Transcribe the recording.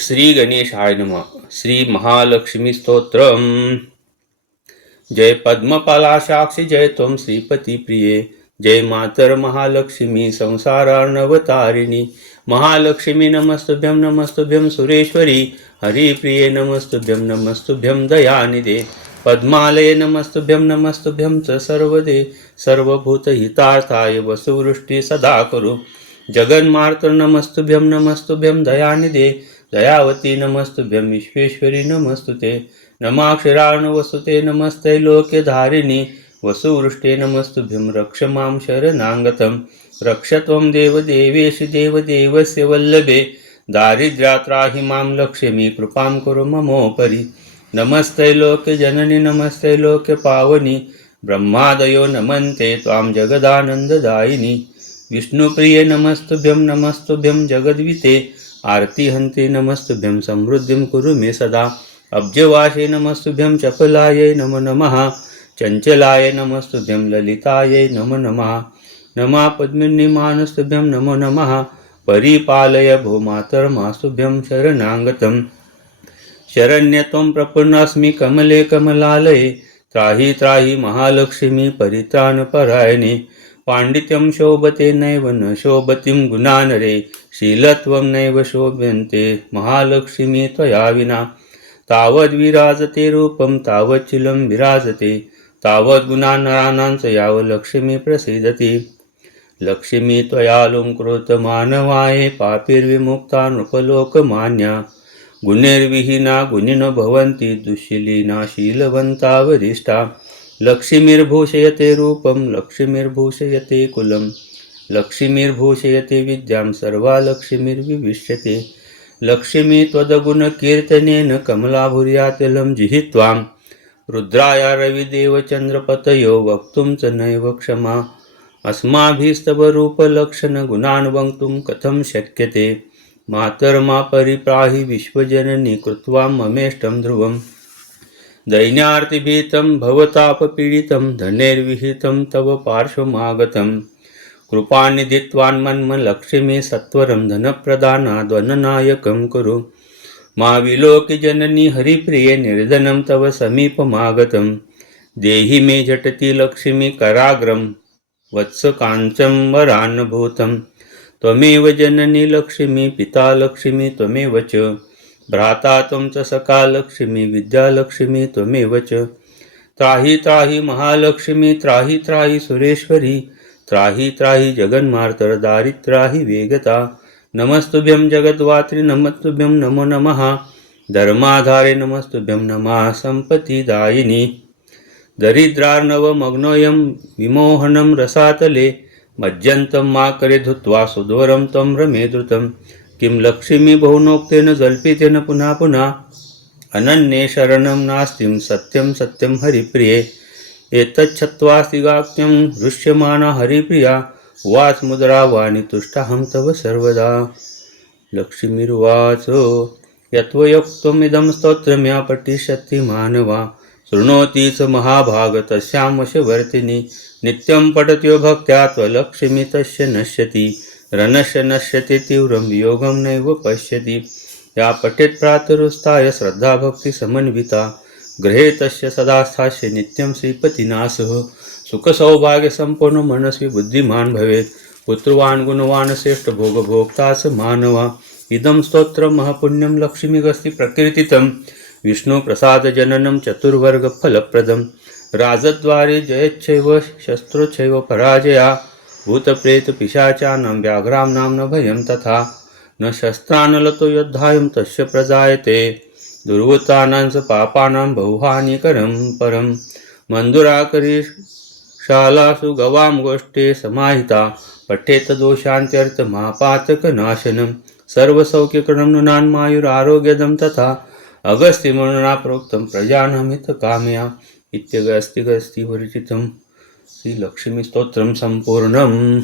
श्री गणेशाय नमः. श्री महालक्ष्मी स्तोत्रम. जय पद्मपालाशाक्षी जय त्वं श्रीपती प्रिये. जय मातर महालक्ष्मी संसारार्णवतारिणी. महालक्ष्मी नमस्तुभ्यं नमस्तुभ्यं सुरेश्वरी. हरिप्रिये नमस्तुभ्यं नमस्तुभ्यं दयानिधे. पद्मालये नमस्तुभ्यं नमस्तुभ्यं च सर्वदे. सर्वभूतहितार्थाय वसुवृष्टि सदा कुरु. जगन्मार्त नमस्तुभ्यं नमस्तुभ्यं दयानिधे. दयावती नमस्तुभ्यं विश्वेश्वरी नमस्तुते. नमाक्षरार्णवसुते नमस्ते लोक्यधारिणि. वसुवृष्टे नमस्तुभ्यं रक्ष मां शरणागतं. रक्ष त्वं देवदेवेश देवदेवस्य वल्लभे. दारिद्र्यात्राहि मां लक्ष्मी कृपां कुरु ममोपरि. नमस्ते लोकजननि नमस्ते लोकपावनि. ब्रह्मादयो नमन्ते त्वां जगदानन्ददायिनि. विष्णुप्रिये नमस्तुभ्यं नमस्तुभ्यं जगद्विते. आरती हन्ते नमस्तुभ्यं समृद्धिं कुरु मे सदा. अब्जवासे नमस्तुभ्यं चपलायै नमो नमः. चञ्चलाय नमस्तुभ्यं ललितायै नमो नमः. नमः पद्मिनीमानस्तुभ्यं नमो नमः. परिपालय भूमातर्मास्तुभ्यं शरणागतं. शरण्य त्वं प्रपन्नास्मि कमले कमलालये. त्राहि त्राहि महालक्ष्मी परित्राणपरायणे. पाण्डित्यं शोभते नैव न शोभतीं गुणानरे. शीलत्वं नैव शोभ्यन्ते महालक्ष्मी त्वया विना. तावद् विराजते रूपं तावत् चिलं विराजते. तावद् गुणानराणां च यावल्लक्ष्मी प्रसीदति. लक्ष्मी त्वयालङ्कृत मानवाये पापैर्विमुक्ता नृपलोकमान्या. गुणैर्विहीना गुणिनो भवन्ति दुःशीलिना शीलवन्ता वरिष्ठा. लक्ष्मीर्भूषयते रूपं लक्ष्मीर्भूषयते कुलं. लक्ष्मीर्भूषयते विद्यां सर्वा लक्ष्मीर्विविश्यते. लक्ष्मी त्वदगुणकीर्तनेन कमलाभूर्यातलं जिहित्वां. रुद्राय रविदेवचन्द्रपतयो वक्तुं च नैव क्षमा. अस्माभिस्तव रूपलक्षणगुणान् वक्तुं कथं शक्यते. मातर्मा परिप्राहि विश्वजननी कृत्वा ममेष्टं ध्रुवम्. दैन्यार्तिभीतं भवतापपीडितं धनैर्विहितं तव पार्श्वमागतं. कृपानिधित्वान्मन्मलक्ष्मी सत्वरं धनप्रदानाद्वननायकं कुरु. मा विलोके जननी हरिप्रिये निर्धनं तव समीपमागतं. देहि मे झटति लक्ष्मी कराग्रं वत्सकाञ्चं वरान्नभूतं. त्वमेव जननी लक्ष्मी पिता लक्ष्मी त्वमेव च. भ्राता त्वं च सखा लक्ष्मी विद्यालक्ष्मी त्वमेव च. त्राहि त्राहि महालक्ष्मी त्राहि त्राहि सुरेश्वरी. त्राहि त्राहि जगन्मातर दारिद्र्याहि वेगता. नमस्तुभ्यं जगद्धात्री नमस्तुभ्यं नमो नमः. धर्माधारे नमस्तुभ्यं नमः सम्पत्तिदायिनि. दरिद्रार्णवमग्नोऽयं विमोहनं रसातले. मज्जन्तं मा करे धुत्वा सुदूरं त्वं रमे द्रुतं. किं लक्ष्मी बहुनोक्तेन जल्पितेन पुनः पुनः. अनन्ये शरणं नास्ति सत्यं सत्यं हरिप्रिये. एतच्छत्वास्तिगाख्यं हृष्यमाणा हरिप्रिया. उवाच मुद्रा वाणी तुष्टाहं तव सर्वदा. लक्ष्मीरुवाच यत्त्वयोक्तमिदं स्तोत्रं या पठिष्यति मानवा. शृणोति च महाभाग तस्यां वशवर्तिनि. नित्यं पठत्यो भक्त्या त्वलक्ष्मी तस्य नश्यति. रणस्य नश्यति तीव्रं वियोगं नैव पश्यति. या पठेत् प्रातरुत्थाय श्रद्धा भक्ति समन्विता. गृहे तस्य सदा स्थास्ये नित्यं श्रीपतिना सह. सुखसौभाग्यसम्पन्नो मनस्वी बुद्धिमान् भवेत्. पुत्रवान् गुणवान् श्रेष्ठ भोगभोक्ता स मानवा. इदं स्तोत्रं महपुण्यं लक्ष्मीगस्ति प्रकीर्तितं. विष्णुप्रसादजननं चतुर्वर्गफलप्रदं. राजद्वारे जयच्छैव शस्त्रोच्छैव पराजया. भूतप्रेतपिशाचानां व्याघ्राणां न भयं तथा. न शस्त्रानलतो योद्धायं तस्य प्रजायते. दुर्वृत्तानां च पापानां बहुहानिकरं परं. मन्दुराकरी शालासु गवां गोष्ठे समाहिता. पठेत दोषान्त्यर्थमापातकनाशनं. सर्वसौख्यकरं नृणान्मायुरारोग्यदं तथा. अगस्त्यमुनिना प्रोक्तं प्रजानामितकामया. इत्यगस्त्यगस्त्यविरचितं श्रीलक्ष्मीस्तोत्रं सम्पूर्णम्.